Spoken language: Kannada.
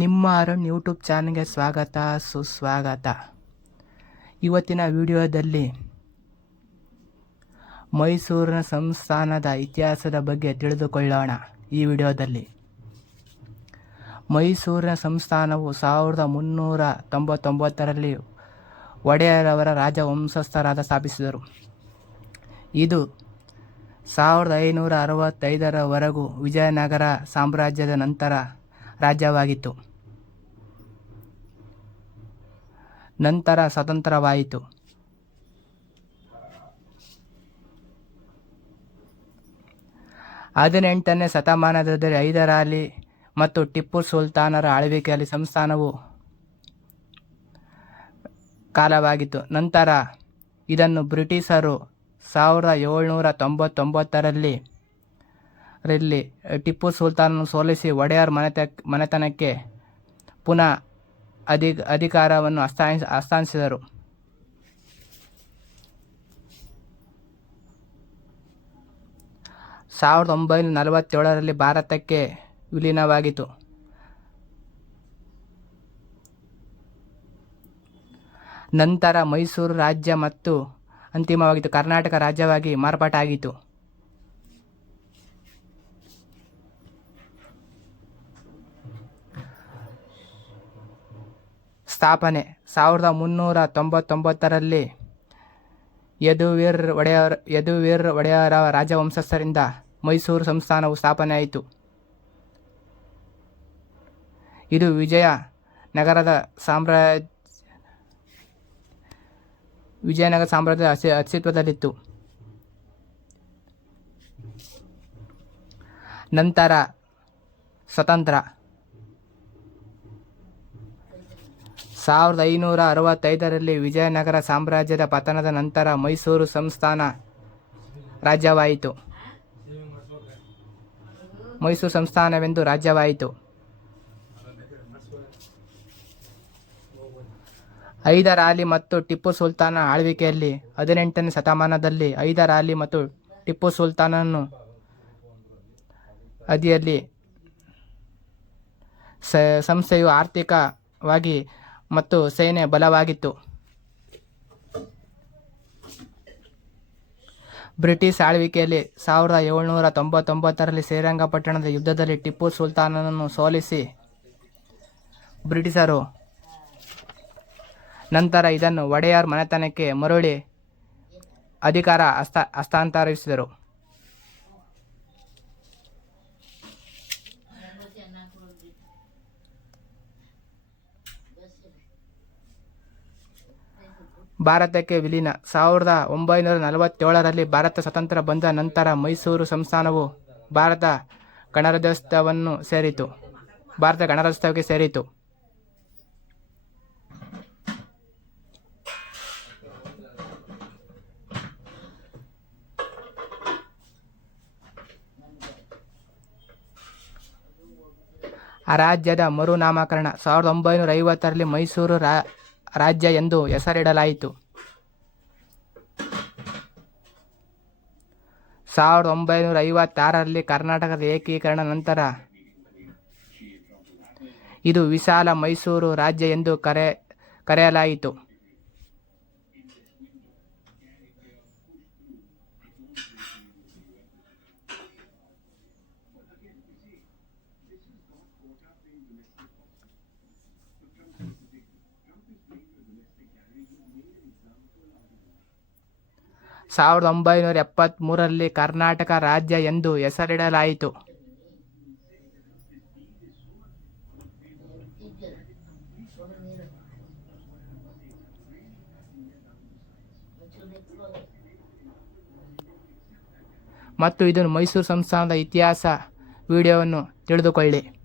ನಿಮ್ಮ ಅರುಣ್ ಯೂಟ್ಯೂಬ್ ಚಾನಲ್ಗೆ ಸ್ವಾಗತ, ಸುಸ್ವಾಗತ. ಇವತ್ತಿನ ವಿಡಿಯೋದಲ್ಲಿ ಮೈಸೂರಿನ ಸಂಸ್ಥಾನದ ಇತಿಹಾಸದ ಬಗ್ಗೆ ತಿಳಿದುಕೊಳ್ಳೋಣ ಈ ವಿಡಿಯೋದಲ್ಲಿ. ಮೈಸೂರಿನ ಸಂಸ್ಥಾನವು ಸಾವಿರದ ಮುನ್ನೂರ ತೊಂಬತ್ತೊಂಬತ್ತರಲ್ಲಿ ಒಡೆಯರವರ ರಾಜವಂಶಸ್ಥರಾದ ಸ್ಥಾಪಿಸಿದರು. ಇದು ಸಾವಿರದ ಐನೂರ ಅರವತ್ತೈದರವರೆಗೂ ವಿಜಯನಗರ ಸಾಮ್ರಾಜ್ಯದ ನಂತರ ರಾಜ್ಯವಾಗಿತ್ತು. ನಂತರ ಸ್ವತಂತ್ರವಾಯಿತು. ಹದಿನೆಂಟನೇ ಶತಮಾನದಲ್ಲಿ ಹೈದರಾಲಿ ಮತ್ತು ಟಿಪ್ಪು ಸುಲ್ತಾನರ ಆಳ್ವಿಕೆಯಲ್ಲಿ ಸಂಸ್ಥಾನವು ಕಾಲವಾಗಿತ್ತು. ನಂತರ ಇದನ್ನು ಬ್ರಿಟಿಷರು ಸಾವಿರದ ಏಳ್ನೂರ ತೊಂಬತ್ತೊಂಬತ್ತರಲ್ಲಿ ರಲ್ಲಿ ಟಿಪ್ಪು ಸುಲ್ತಾನನ್ನು ಸೋಲಿಸಿ ಒಡೆಯರ್ ಮನೆತ, ಮನೆತನಕ್ಕೆ ಪುನಃ ಅಧಿ ಅಧಿಕಾರವನ್ನು ಹಸ್ತಾನ್ ಹಸ್ತಾಂತರಿಸಿದರು ಸಾವಿರದ ಒಂಬೈನೂರ ನಲವತ್ತೇಳರಲ್ಲಿ ಭಾರತಕ್ಕೆ ವಿಲೀನವಾಗಿತ್ತು. ನಂತರ ಮೈಸೂರು ರಾಜ್ಯ ಮತ್ತು ಅಂತಿಮವಾಗಿತ್ತು. ಕರ್ನಾಟಕ ರಾಜ್ಯವಾಗಿ ಮಾರ್ಪಾಟಾಗಿತ್ತು. ಸ್ಥಾಪನೆ ಸಾವಿರದ ಮುನ್ನೂರ ತೊಂಬತ್ತೊಂಬತ್ತರಲ್ಲಿ ಯದುವೀರ್ ಒಡೆಯರ್, ಯದುವೀರ್ ಒಡೆಯರ ರಾಜವಂಶಸ್ಥರಿಂದ ಮೈಸೂರು ಸಂಸ್ಥಾನವು ಸ್ಥಾಪನೆಯಾಯಿತು. ಇದು ವಿಜಯ ನಗರದ ಸಾಮ್ರಾಜ್ಯ, ವಿಜಯನಗರ ಸಾಮ್ರಾಜ್ಯದ ಅಸ್ತಿ, ಅಸ್ತಿತ್ವದಲ್ಲಿತ್ತು. ನಂತರ ಸ್ವತಂತ್ರ ಸಾವಿರದ ಐನೂರ ಅರವತ್ತೈದರಲ್ಲಿ ವಿಜಯನಗರ ಸಾಮ್ರಾಜ್ಯದ ಪತನದ ನಂತರ ಮೈಸೂರು ಸಂಸ್ಥಾನ ರಾಜ್ಯವಾಯಿತು. ಮೈಸೂರು ಸಂಸ್ಥಾನವೆಂದು ರಾಜ್ಯವಾಯಿತು. ಹೈದರ್ ಅಲಿ ಮತ್ತು ಟಿಪ್ಪು ಸುಲ್ತಾನ ಆಳ್ವಿಕೆಯಲ್ಲಿ ಹದಿನೆಂಟನೇ ಶತಮಾನದಲ್ಲಿ ಹೈದರ್ ಅಲಿ ಮತ್ತು ಟಿಪ್ಪು ಸುಲ್ತಾನನ್ನು ಅದಿಯಲ್ಲಿ ಸಂಸ್ಥೆಯು ಆರ್ಥಿಕವಾಗಿ ಮತ್ತು ಸೇನೆ ಬಲವಾಗಿತ್ತು. ಬ್ರಿಟಿಷ್ ಆಳ್ವಿಕೆಯಲ್ಲಿ ಸಾವಿರದ ಏಳ್ನೂರ ತೊಂಬತ್ತೊಂಬತ್ತರಲ್ಲಿ ಶ್ರೀರಂಗಪಟ್ಟಣದ ಯುದ್ಧದಲ್ಲಿ ಟಿಪ್ಪು ಸುಲ್ತಾನನನ್ನು ಸೋಲಿಸಿ ಬ್ರಿಟಿಷರು ನಂತರ ಇದನ್ನು ಒಡೆಯರ್ ಮನೆತನಕ್ಕೆ ಮರಳಿ ಅಧಿಕಾರ ಹಸ್ತ, ಹಸ್ತಾಂತರಿಸಿದರು. ಭಾರತಕ್ಕೆ ವಿಲೀನ. ಸಾವಿರದ ಒಂಬೈನೂರ ನಲವತ್ತೇಳರಲ್ಲಿ ಭಾರತ ಸ್ವತಂತ್ರ ಬಂದ ನಂತರ ಮೈಸೂರು ಸಂಸ್ಥಾನವು ಭಾರತ ಗಣರಾಜ್ಯೋತ್ಸವವನ್ನು ಸೇರಿತು. ಭಾರತ ಗಣರಾಜ್ಯೋತ್ಸವಕ್ಕೆ ಸೇರಿತು. ಆ ರಾಜ್ಯದ ಮರುನಾಮಕರಣ. ಸಾವಿರದ ಒಂಬೈನೂರ ಐವತ್ತರಲ್ಲಿ ಮೈಸೂರು ರಾ ರಾಜ್ಯ ಎಂದು ಹೆಸರಿಡಲಾಯಿತು. ಸಾವಿರದ ಒಂಬೈನೂರ ಐವತ್ತಾರರಲ್ಲಿ ಕರ್ನಾಟಕದ ಏಕೀಕರಣ ನಂತರ ಇದು ವಿಶಾಲ ಮೈಸೂರು ರಾಜ್ಯ ಎಂದು ಕರೆ, ಕರೆಯಲಾಯಿತು. ಸಾವಿರದ ಒಂಬೈನೂರ ಎಪ್ಪತ್ತ್ಮೂರರಲ್ಲಿ ಕರ್ನಾಟಕ ರಾಜ್ಯ ಎಂದು ಹೆಸರಿಡಲಾಯಿತು. ಮತ್ತು ಇದನ್ನು ಮೈಸೂರು ಸಂಸ್ಥಾನದ ಇತಿಹಾಸ. ವಿಡಿಯೋವನ್ನು ತಿಳಿದುಕೊಳ್ಳಿ.